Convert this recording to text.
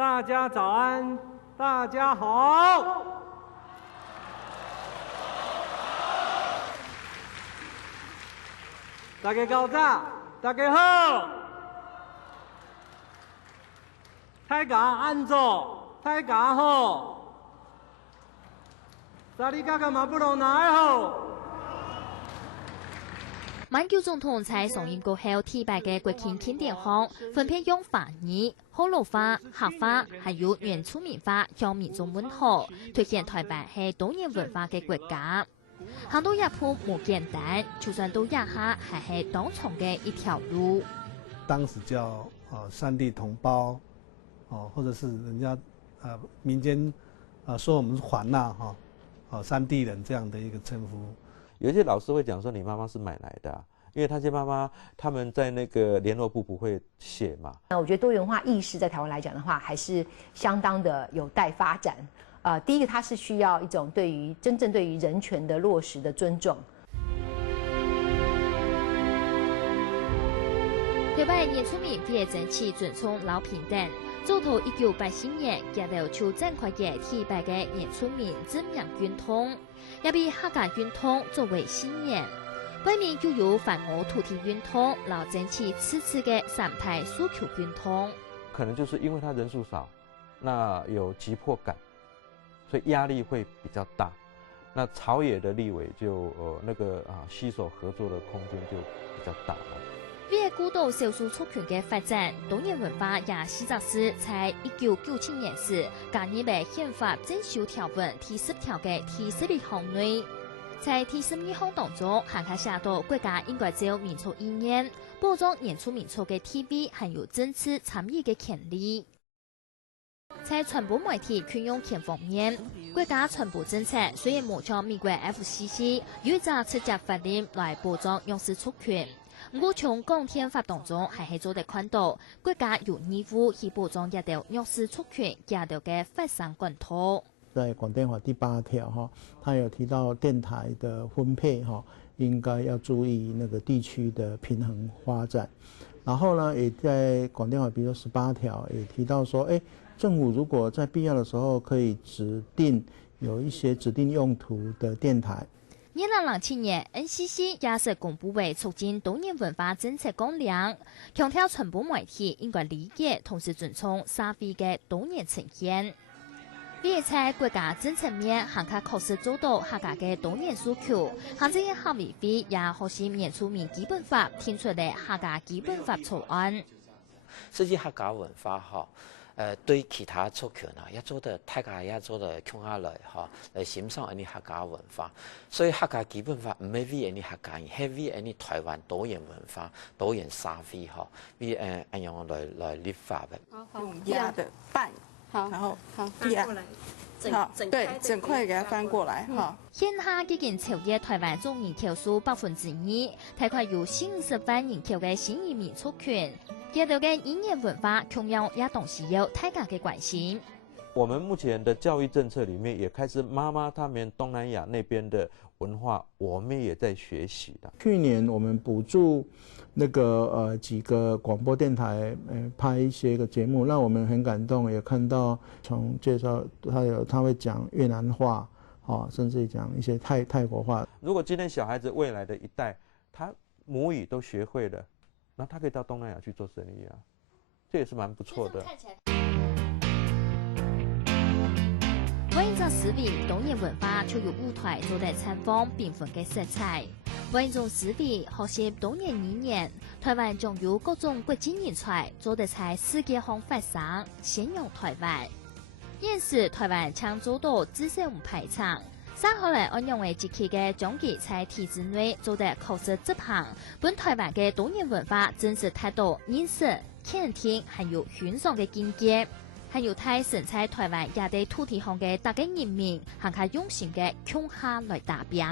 大家早安，大家好。大家早早，大家好。大家安坐，大家好。萨利嘎嘎马布隆奈好。 马英九总统在上映过后提办嘅国庆庆典上，分别用华语、河洛话、客话，还有原住民话向民众问好，凸显台湾係多元文化嘅國家。行到一步冇簡單，就算到一下還係當從嘅一條路。當時叫山地同胞，或者是人家民間說我們是環納山地人這樣的一個稱呼。 有一些老師會講說，你媽媽是買來的、因為他些媽媽他們在那個聯絡簿不會寫嘛。我覺得多元化意識在台灣來講的話，還是相當的有待發展。第一個，它是需要一種真正對於人權的落實的尊重。台灣原住民別爭取尊重老平等。早到1984年，接到邱正快嘅提拔嘅原住民自命運動，也被客家運動作為信念。外面又有反俄土地運動，老爭取此次嘅三大訴求運動。可能就是因為他人數少，那有急迫感，所以壓力會比較大。那朝野的立委就攜手合作的空間就比較大了。 為鼓勵少數族群嘅發展，多元文化也實在是在1997年時加入為憲法增修條文第10條嘅第11項內。在第12項當中，還可寫到國家應該照民族意願，保障原住民族嘅地位，還有政治參與嘅權利。在傳播媒體運用權方面，國家傳播政策雖然冇像美國 FCC 有一隻直接法令來保障弱勢族群。 我從港天法當中還係做得看到，國家有義務去保障一條弱勢族群一條嘅發聲管道。在廣電法第8條它有提到電台的分配應該要注意那個地區的平衡發展。然後呢，也在廣電法比如18條也提到說，政府如果在必要的時候可以指定有一些指定用途的電台。 2007年 ，NCC 也是公布為促進多元文化政策綱領，強調傳播媒體應該理解同時尊重社會嘅多元呈現。而在國家政策面，還可確實做到客家嘅多元訴求。行政院校委會也核心原住民基本法提出的客家基本法草案。涉及客家文化對其他族群也做得大家也做得強下來來欣賞呢客家文化，所以客家基本法唔係為呢客家人，係為呢台灣多元文化、多元社會為咁樣來立法嘅。用壓的半，然後壓，好，對，整塊給它翻過來哈。現下已經超越台灣總人口數2%，大概有40萬人口嘅新移民族群。 接到嘅語言文化同樣也同時有大家嘅關心。我們目前的教育政策裡面也開始，媽媽他們東南亞那邊的文化，我們也在學習的。去年我們補助那個幾個廣播電台拍一些個節目，讓我們很感動，也看到從介紹他會講越南話，甚至講一些泰國話。如果今天小孩子未來的一代，他母語都學會了。 那他可以到東南亞去做生意啊，這也是蠻不錯的。為咗思維多元文化，就有舞台做得綻放繽紛嘅色彩。為咗思維學習多元語言，台灣將有各種國際人才做得在世界上發聲，宣揚台灣。現時台灣將做到至少唔排場。 三號來按用為節期嘅總結在體制內做得確實執行，本台灣嘅多元文化真實態度、認識、傾聽，還有欣賞嘅境界，還有太神在台灣也對土地上嘅大家人民，還加用心嘅強下來打拼。